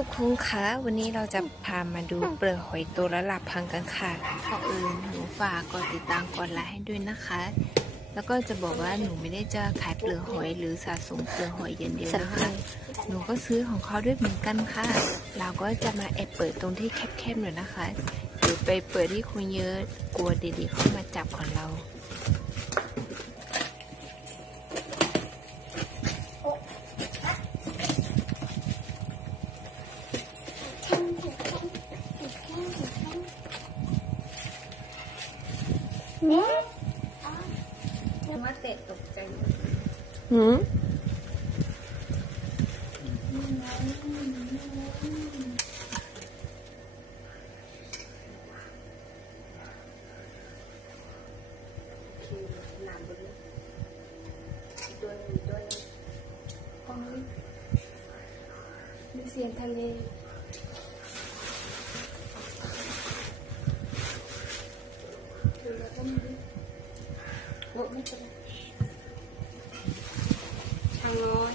ทุกคนคะวันนี้เราจะพามาดูเปลือกหอยตัวละหลักพันกันค่ะก่อนอื่นหนูฝากกดติดตามกดไลค์ให้ด้วยนะคะแล้วก็จะบอกว่าหนูไม่ได้จะขายเปลือกหอยหรือสะสมเปลือกหอยอย่างเดียวนะคะหนูก็ซื้อของเขาด้วยเหมือนกันค่ะเราก็จะมาแอบเปิดตรงที่แคบๆหน่อยนะคะหรือไปเปิดที่คนเยอะกลัวเด็กๆเข้ามาจับของเราว่าเตะตกใจมีเสียงทะเลไม่เป็นไรทางโน้น